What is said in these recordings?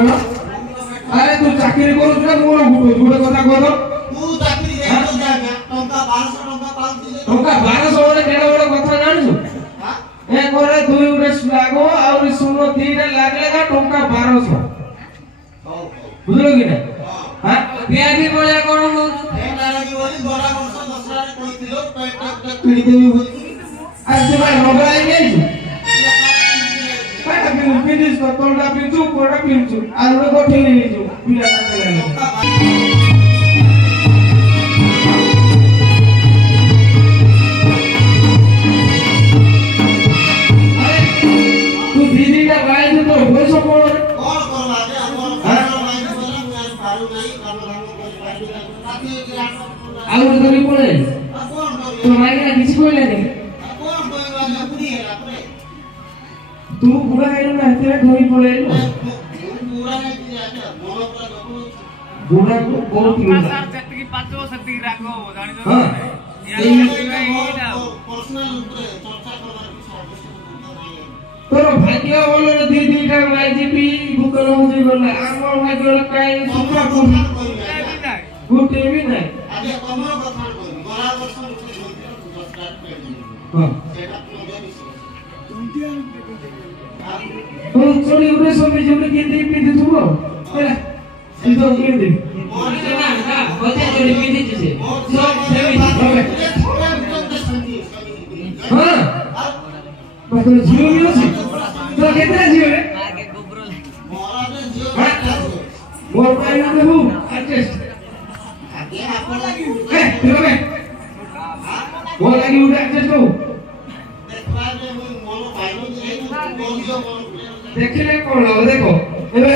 अरे तू चाकरी करू ना मोर गुडे কথা কর तू चाकरी देतो जागा टंका 1200 टंका पाउती टंका 1200 रे केडा बड़ কথা জানিস हां ए करे दुई उरेस लागो और सुनो तीन लागले का टंका 1200 बुझलो कि ना हां पेयाजी बोले कोन ए नारागी बोली गोरा वर्ष दसरा रे कहिथिलो पेट पीड़ी देबी बोली आज भाई मोबाइल गेली Pada pintu kotorda pintu koda pintu anu ko thini nijo bila tu didi ka gaye to hoiso ko kon korwa je amor gaye bola ngan paru nai kanu rango ko paru nati aur dori pole to mai na kichi koile ni kon koiwa na puri hela pure तू पूरा है ना तेरे धोई पड़े ना पूरा है कि आजा मोनो पूरा लोगो पूरा को बहुत ही ना सर जत्ती पाचो सत्ती राखो जानि दो पर्सनल ऊपर चर्चा करबार विषय तोर भाग्य बोलो दी दीटा आईजीपी भूकल हो जे बोला आमर भाग्य काई सुप्रा गुटे भी नहीं आजे कमर कथा कोई गोरा वर्ष उठे जो स्टार्ट कर हां सेट अप नो दे तो छोड़ी उड़े सोमी जोड़े के दे पीते तू हो हेला सीधो के दे मोर के ना का बच्चा जोड़ी पीते जैसे सब सेवी हां मतलब जियो भी हो तो कितना जियो है आगे गोबरो मोरा ने जियो मोर पे ना देबू adjust Tengok Gua lagi udah akses tu. देखिए कौन लगा देखो देखो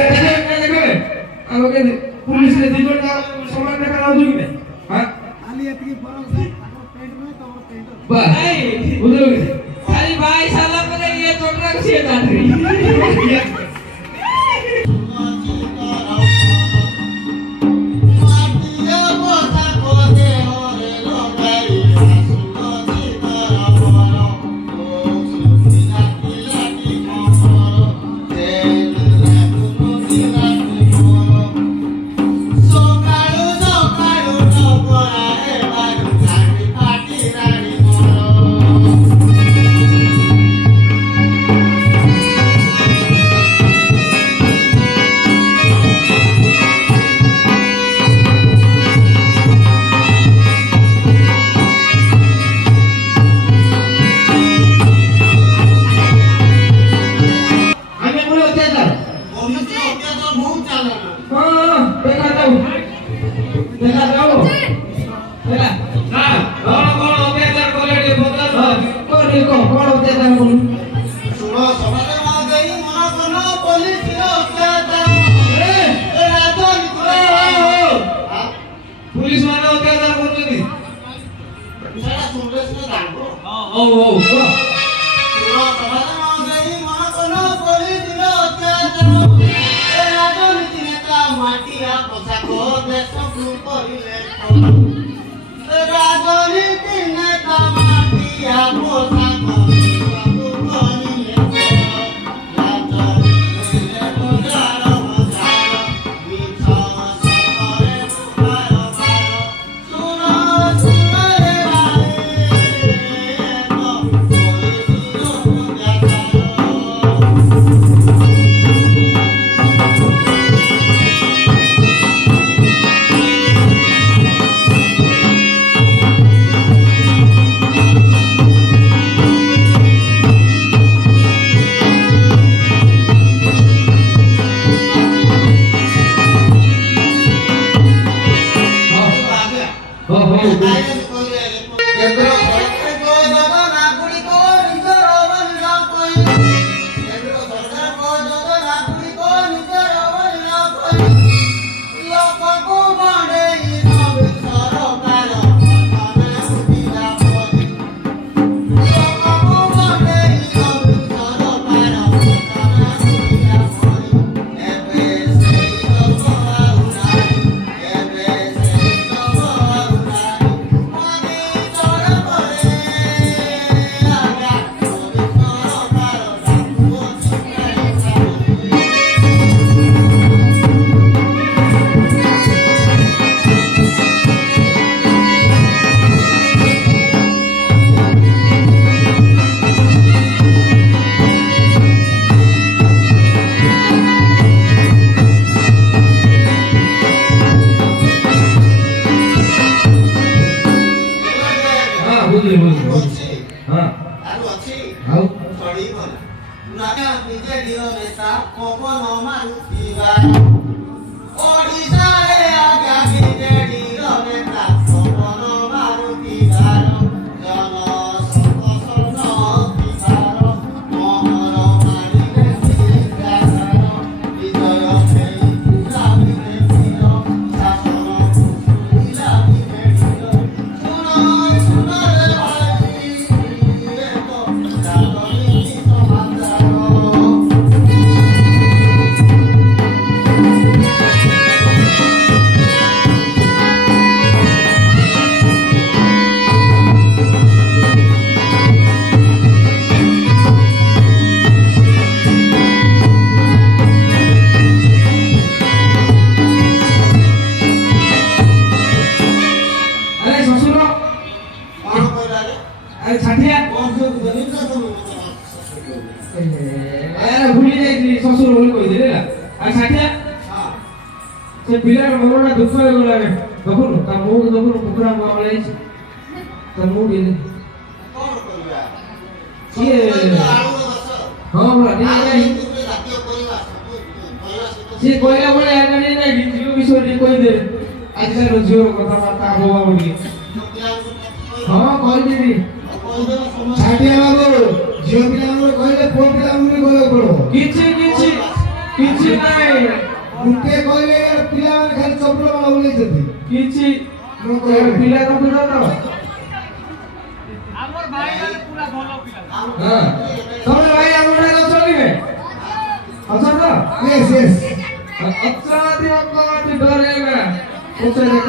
आगे के पुलिस ने दीजों का सामान में करा दूँ क्या हाँ खाली इतनी फरों से पेंट में तो पेंट बस उधर खाली भाई साला पता ये चोटरा कुछ ये डाल रही ଆଜିକା ରୋଜିଓର କଥାବାର୍ତ୍ତା ହବ ବୋଲି ହଁ କହିଦେବି ଛାଡ଼ିଆ ବାବୁ ଝିଅ ପିଲାମାନଙ୍କୁ କହିଲେ ପୁଅ ପିଲାମାନଙ୍କୁ କହିବାକୁ ପଡ଼ିବ କିଛି କିଛି କିଛି ନାହିଁ ଗୋଟେ କହିଲେ ପିଲାମାନେ ଖାଲି ଚପଲ ମାଳ ବୁଲେଇଛନ୍ତି କିଛି ପିଲା ରଖିଦ ତ ଆମର ଭାଇ ମାନେ ପୁରା ଭଲ ପିଲା ତମେ ଭାଇ ଆମର ଅଛ କି ଅଛ ତ yes yes ଅଛନ୍ତି ଅଙ୍କଟି ଡରେଇବା ଉଚ୍ଚ ଦେଖ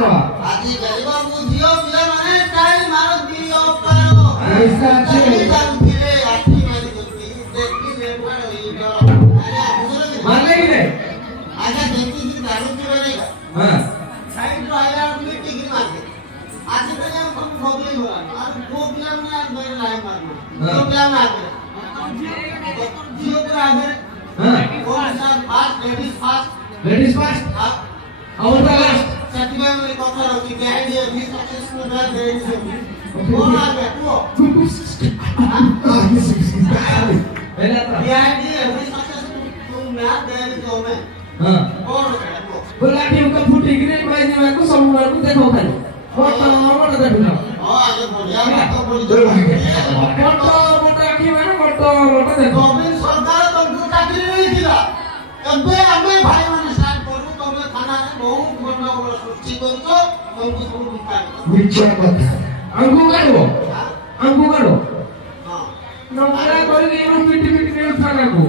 ଆଜି ଗରିବ ଝିଅ ପିଲାମାନେ ଟାଇଲ ମାରନ୍ତି ଅପାର ପଇସା ଅଛି ଥିଲେ ଆଖି ମାରି ଦଉଛନ୍ତି ଦେଖିଲେ ମାନେ କି ରେ ଆଜ୍ଞା ଦେଖିକି ଜାଣୁଛୁ ମାନେ ହଁ ସାଇଡ୍ ରୁ ଆଇଲା ବି ଟିକି ମାରନ୍ତି ଆଜି ତ ଆମେ ସବୁ ଭଗଲି ଗଲା ଆଉ ପୁଅ ପିଲାମାନେ ଆଉ ବେର ଲାଇନ ମାରନ୍ତି ଝିଅ ପିଲାମାନେ ଝିଅ ପିଲାମାନେ Ladies first. Our last. ସେଥିପାଇଁ କଥା ରଖି behind every successful man there is a କଣ ଆଗେ କୁହ behind every successful man there is a man ହଁ କଣ କୁହ ବୋଲା କି ଉକା ଫୁଟି ଗିରେ ପାଇ ଯିବାକୁ ସବୁ ମାନଙ୍କୁ ଦେଖାଉ ଖାଲି ଫଟୋ ମଟ ଦେଖୁନ ହଁ ଆଗେ ବଢିଆ କଥା ବୋଲି ଫଟୋ ମଟ ଆଖି ମାନେ ଫଟୋ ମଟ ଦେଖ ନବୀନ ସରକାର ତମକୁ ଚାକିରି ଦେଇଥିଲା ଏବେ ଆମେ ଭାଇମାନେ ଷ୍ଟାର୍ଟ କରୁ ତମେ ଥାନାରେ ବହୁତ ଗଣ୍ଡଗୋଳ ସୃଷ୍ଟି କରୁଛ ତମକୁ ସବୁ ମିଛ କଥା ଆଙ୍ଗୁ କାଢିବ ହଁ ନମ୍ବର କରିକି ଏନୁ ପିଟି ପିଟି ନେଇ ଥାନାକୁ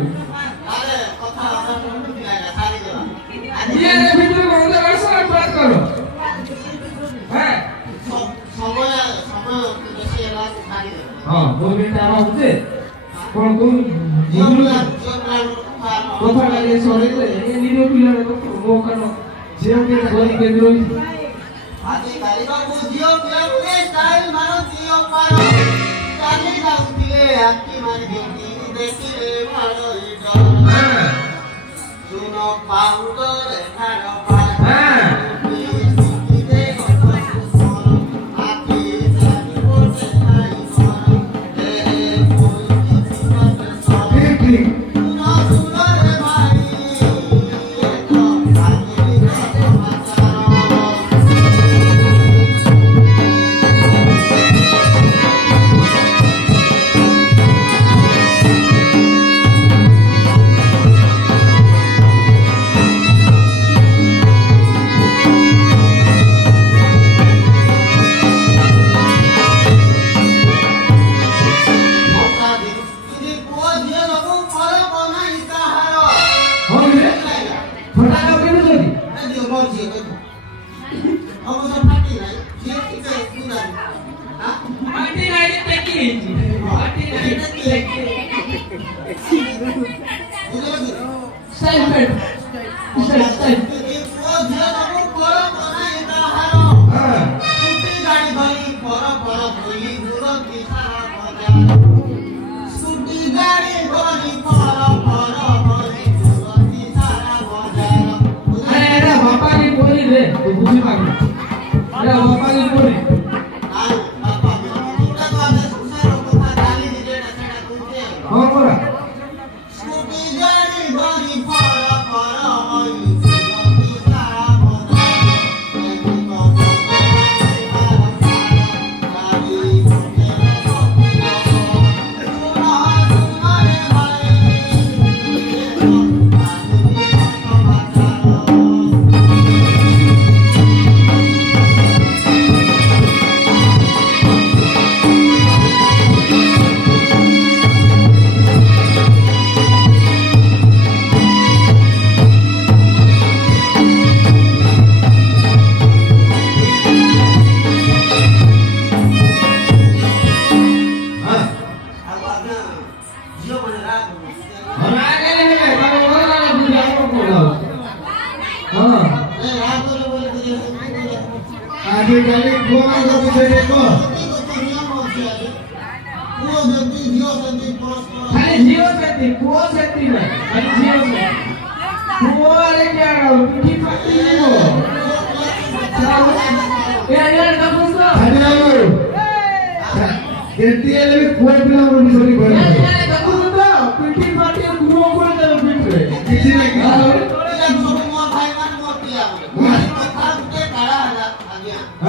ଆରେ କଥା ତମକୁ ପିଲାଟା ସାରିଦେବା ଇଏ ଭିତରେ ବନ୍ଦ ଆସ ପାସ୍ କର ହେ ସମୟ ବେଶୀ ହେଲା ସାରିଦେବା ହଁ ଦୁଇ ମିନିଟ ହଉଛି କଣ କହୁ କଥା ଲାଗେ ସରେଇଲେ ଏ ନିଜ ପିଲାରେ ମୋ କାନ ଝିଅ କେ ଧରି କେନ୍ଦ୍ର ଆଜି ଗାଇବାକୁ ଝିଅ ପିଲାମାନେ ଷ୍ଟାଇଲ ମାରନ୍ତି ଅପାର ଚାଲି ଯାଉଥିଲେ ଆଖି ମାରି ଦିଅନ୍ତି ଦେଖିଲେ ମାର ଶୁଣ ପାଉଡର ଏଠାର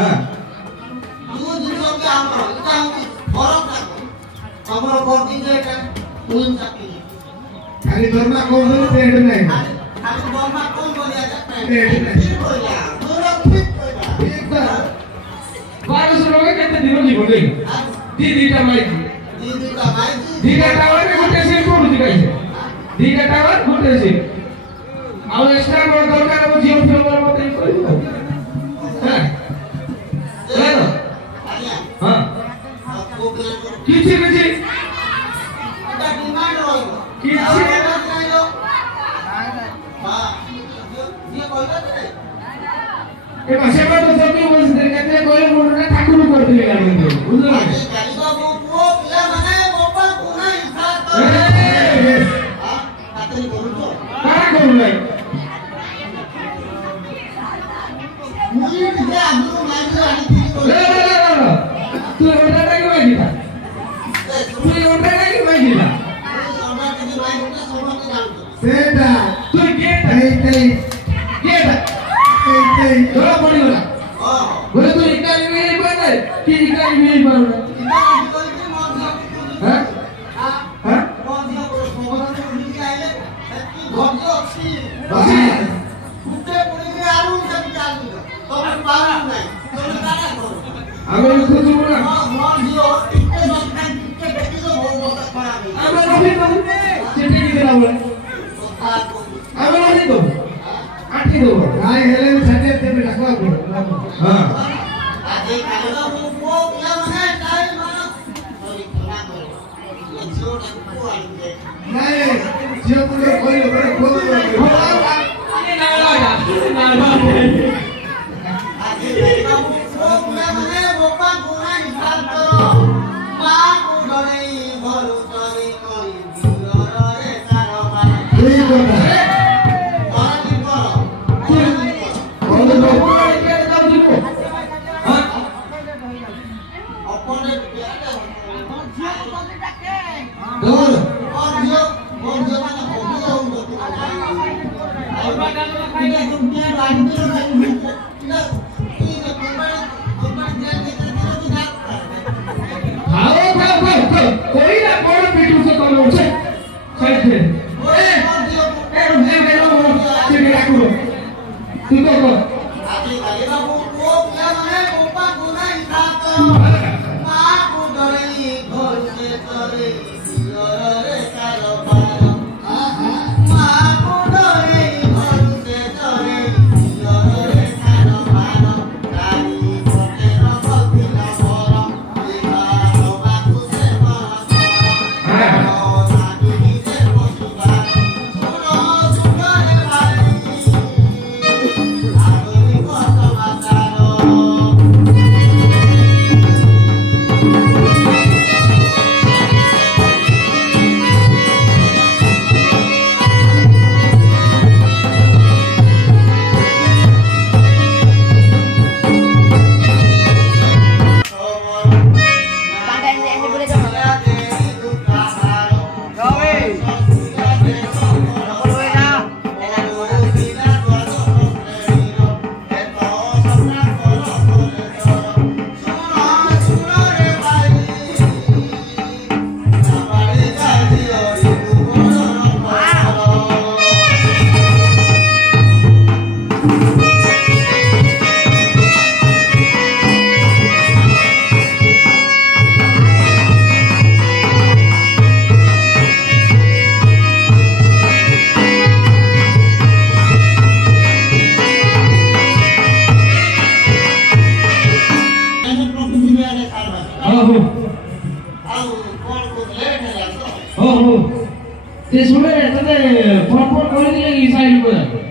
ତୁ ଜିନିଷ କି ଆମର ଏଟା ହଉଛି ଫରକ ଆମର ବର୍ଦିନ ଏଟା ଉଇନ୍ ଚାକିରି ଖାଲି ଦରମା କହୁଛନ୍ତି ପେଟ ନାହିଁ ଖାଲି ଦରମା କଣ କରିଆ ପେଟ ନାହିଁ ଠିକ କହିଲା ମୋର ଠିକ କହିଲା ଠିକ ତ 1200 ଟଙ୍କା କେତେ ଦିନ ଯିବ ଦେଇ ଦିଟା ମାଇକି ଦିଟା ଟାୱାର ଗୋଟେ ସିମ୍ ପଡୁଛି କାଇଁ ଦିଟା ଟାୱାର ଗୋଟେ ସିମ୍ ଆଉ ଏକ୍ସଟ୍ରା କଣ ଦରକାର ଆମ ଜିଓ ଫିଓ ମତେ କହିବୁ ହଁ ହଁ କିଛି କିଛି ଏ ମାସେ ବାଟ ଜମି ବସିଥିଲେ କେତେ କହିଲେ ମୁଣ୍ଡରେ ଠାକୁର କରିଥିଲେ ଗାଡ଼ି ବୁଝିଲ ନା କାଣା କରୁ ନାହିଁ ତୁ ଅଣ୍ଡା ଟାକି ମାଗିଲା ସେଟା ତୁ ଗେଟା ଧରା ପଡ଼ିଗଲା ବୋଲେ ତୁ ଇକାଲି ବି ହେଇପାରେ କି ଇକାଲି ବି ହେଇପାରୁନା ହଁ ହଁ ଆମେ ଖୋଜୁବୁ ନା ଆମେ ରହିଦବୁ ସେଠି କି ଦେଲା ବୋଲେ ଆମେ ରହିଦବୁ ଆଠି ଦବୁ ନାଇଁ ହେଲେ ବି ଛାଡି ଦେବେ ଡାକବା ପଡିବ ହଁ ନାଇଁ ଝିଅ ପୁଅ କହିଲେ ଗୋଟେ ପୁଅ ते सुने तते फोन फोन करिले कि साइड को